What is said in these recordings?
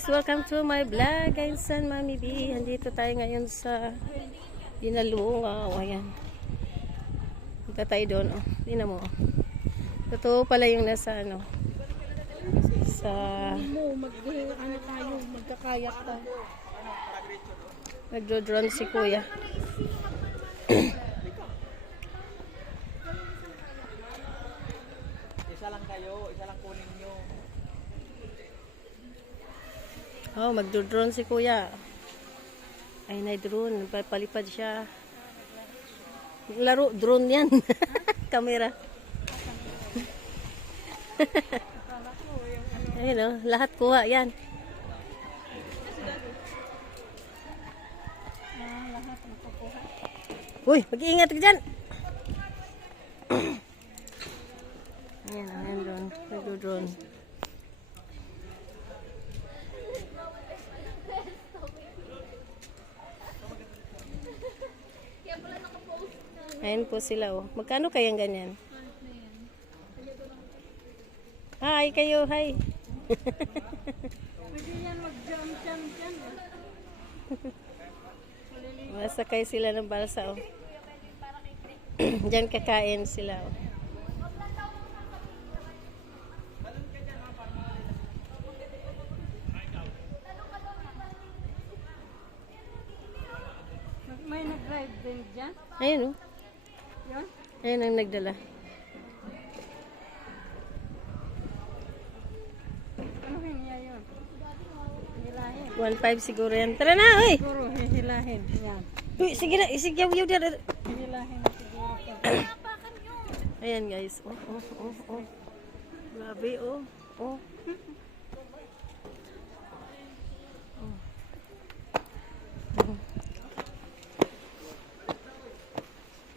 guys, welcome to my vlog. Guys, San Mami B. Andito tayo ngayon sa Binalungaw. Ayan. Punta tayo doon. Oh, tingnan mo. Totoo pala yung nasa ano. Sa magkakayak tayo. nagdo-drone si Kuya. Isa lang kayo, isa lang kunin nyo. Oh, magdo-drone si Kuya. Ay, na-drone. Palipad siya. Laro, drone yan. Kamera. Ayun oh, lahat kuha yan. Lahat ang kukuha. Uy, mag-iingat ka dyan. Ayan, ayan doon. Nagdo-drone. Ayan po sila oh. Magkano kayang ganyan? Hi kayo, hi. Pwede yan mag-jump. Masakay sila ng balsa oh. Diyan kakain sila oh. May nag-ride din dyan. Ayun oh. Yan. Ayun ang nagdala. Ano niya yun? Hilahin. 1.5 siguro yan. Tara na, oy. Siguro hihilahin. Yan. Uy, sige na, isigyaw-yaw dyan. Hihilahin siguro. Ayan guys. Oh. Grabe oh. Oh.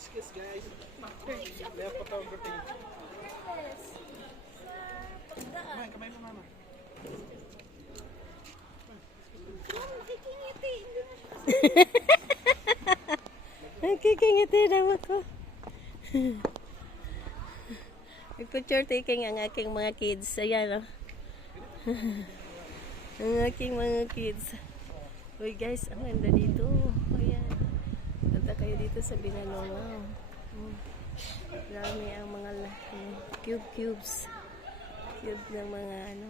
Excuse guys. May photography. Kamay mo mama. Nakikingiti naman ko. Nag-picture taking ang aking mga kids. Ayan oh. Ang aking mga kids. Uy guys, ang ganda dito. Ayan. Punta kayo dito sa Binalungaw. Marami ang mga cubes. Cube ng mga ano.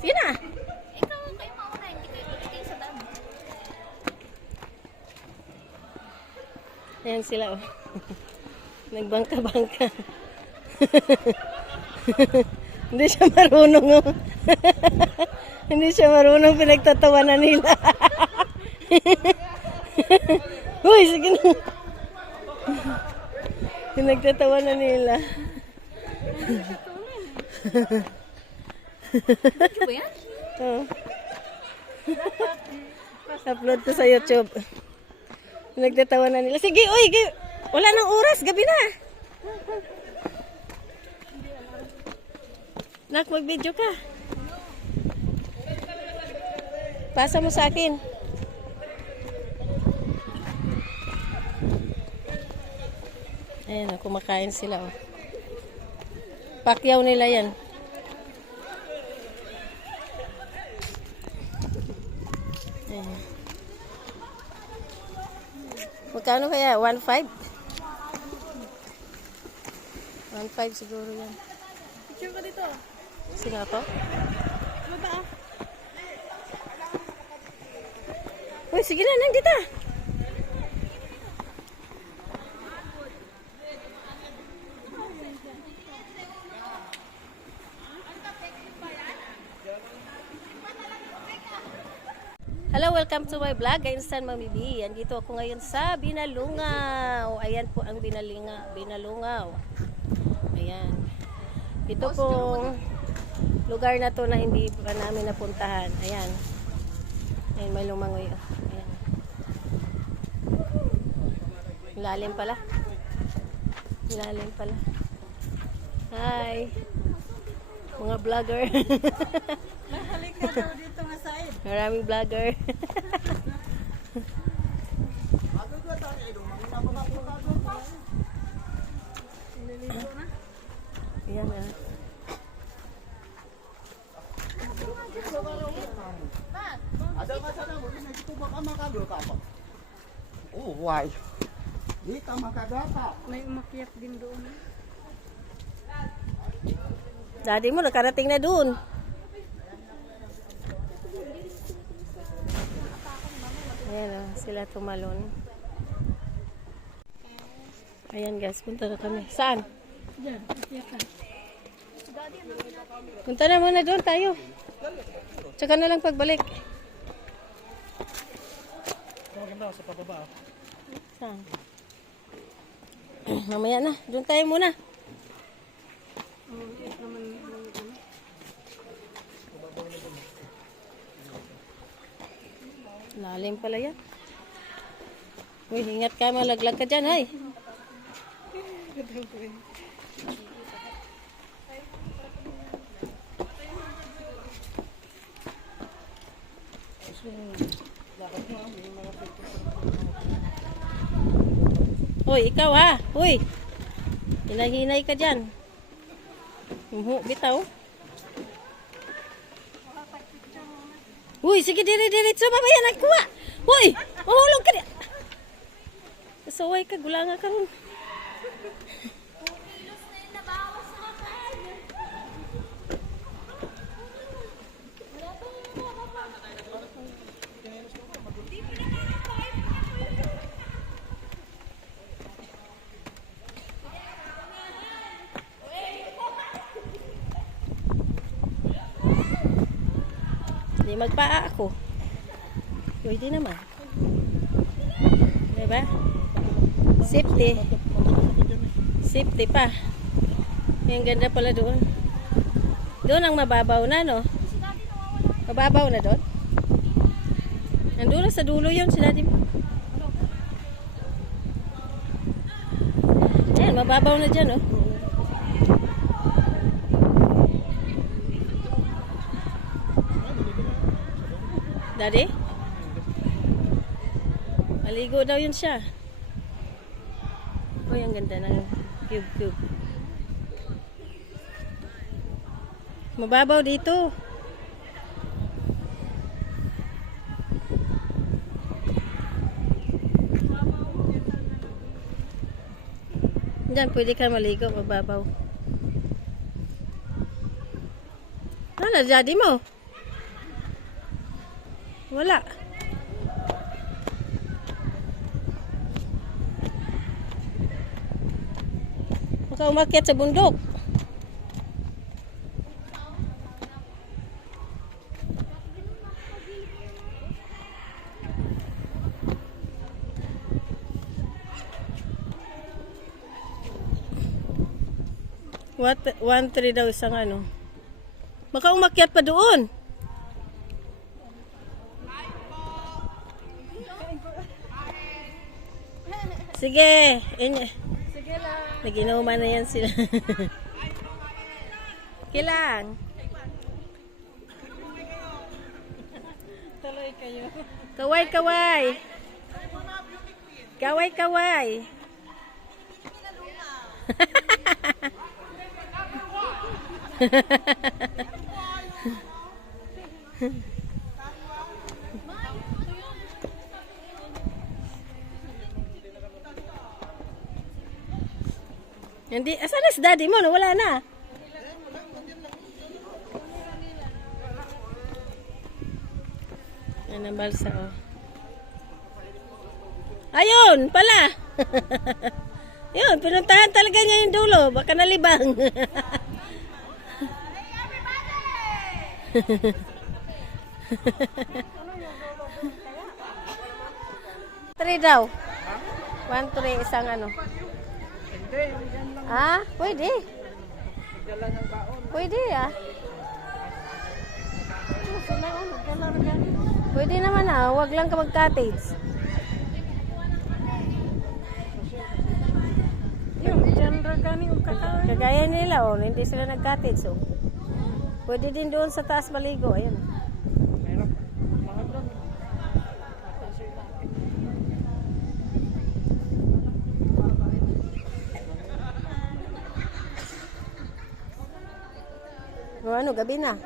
Sige na! Ikaw kayo mauna, hindi kayo tulitin sa dami. Ayan sila oh. Nagbangka-bangka. Hindi siya marunong oh. Hindi siya marunong, pinagtatawanan nila. Uy, sige na. Pinagtatawanan nila. Ano ba yan? Oh. Upload ko sa YouTube. Pinagtatawanan nila. Sige, uy, wala nang oras, gabi na. Nak, mag-video ka. Pasa mo sa akin. Ayan, kumakain sila. Oh. Pakyaw nila yan. Ayan. Magkano kaya? 1.5? 1.5 siguro yan. Picture ka dito. Sino to? Baba ah. Uy, sige na, nandito. Hello, welcome to my vlog. I'm San Mami B. Andito ako ngayon sa Binalungaw. Ayan po ang Binalungaw. Ayan. Ito pong lugar na to na hindi pa namin napuntahan. Ayan. Ayan, may lumangoy. Ayan. Lalim pala. Lalim pala. Hi. Mga vlogger. Mahalik ka daw dito nga side. Maraming vlogger. Nililigo na. Ayan ah. Ada ka sana mo, dito baka makagata pa. Oh, why? Di ka makagata. May umakyat din doon. Daddy mo, nakarating na dun. Ayan o, sila tumalon. Ayan guys, punta na kami. Saan? Diyan, akyatan. Punta na muna doon tayo. Tsaka na lang pagbalik. Maganda sa pababa. Saan? Mamaya na, doon tayo muna. Lalim pala yan. Uy, ingat ka, malaglag ka dyan, ay. Uy, ikaw ha. Uy, hinay-hinay ka dyan. Bitaw. Uy, sige, diri-diritso, mamaya nagkuha. Uy, mahulog ka niya. Kasaway ka, gulanga ka ron. Hindi magpaa ako. Pwede naman. Diba? Safety. Safety pa. Yung ganda pala doon. Doon ang mababaw na, no? Mababaw na doon? Nandun sa dulo yun, si Daddy mo. Ayan, mababaw na dyan, no? Daddy? Maligo daw yun siya. Uy, ang ganda ng cube. Mababaw dito. Diyan, pwede ka maligo, mababaw. Wala, Daddy mo. Wala. Baka umakyat sa bundok. What? 1-3 daw isang ano. Baka umakyat pa doon. Sige. Sige lang. Nag-inuman na yan sila. Kilang. Tuloy kayo. Kaway. Kaway. Hindi, asan na si Daddy mo? Wala na. Yan ang balsa, oh. Ayun, pala. Yun, pinuntahan talaga niya yung dulo. Baka nalibang. Three daw. 1-3 isang ano. Ah, pwede. Pwede ah. Pwede naman ah, wag lang ka mag-cottage. Yung genre gani yung kakawin. Kagaya nila oh, hindi sila nag-cottage oh. Pwede din doon sa taas maligo, ayan. O ano, gabi na.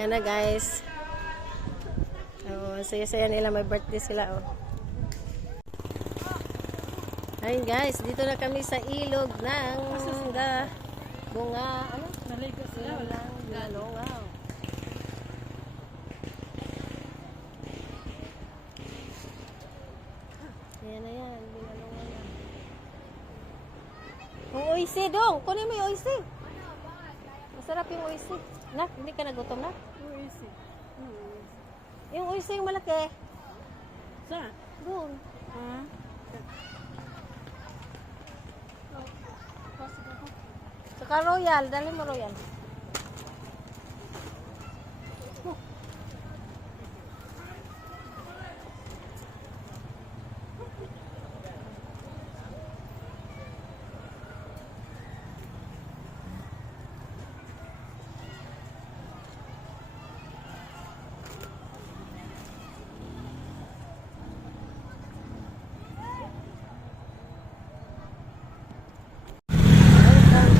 Ayan na guys. Oh, saya-saya nila, may birthday sila oh. Ayun guys, dito na kami sa ilog ng bunga, ano? Naligo sila. Wala. Binalungaw. Ayan na yan, binalungaw na. Yung oisi dong, kunin mo yung oisi. Masarap yung oisi. Nak, hindi ka nagutom na? Uisi. Yung oisi yung malaki. Saan? Doon. Ah. Saka royal, dali mo royal.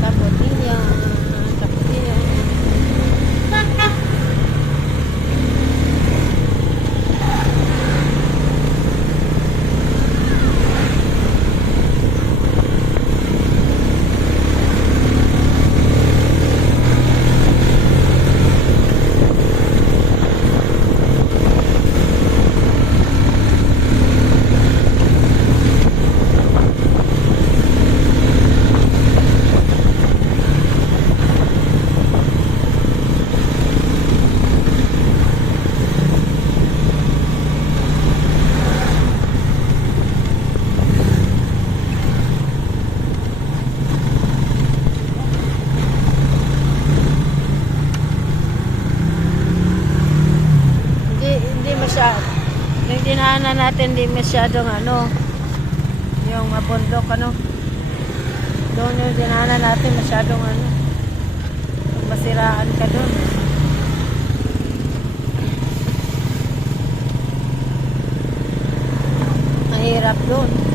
Kaputinyo. Kaputinyo. Hindi masyado. Yung dinaanan natin, hindi masyadong ano, yung mabundok ano. Doon yung dinaanan natin, masyadong ano, masiraan ka doon. Mahirap doon.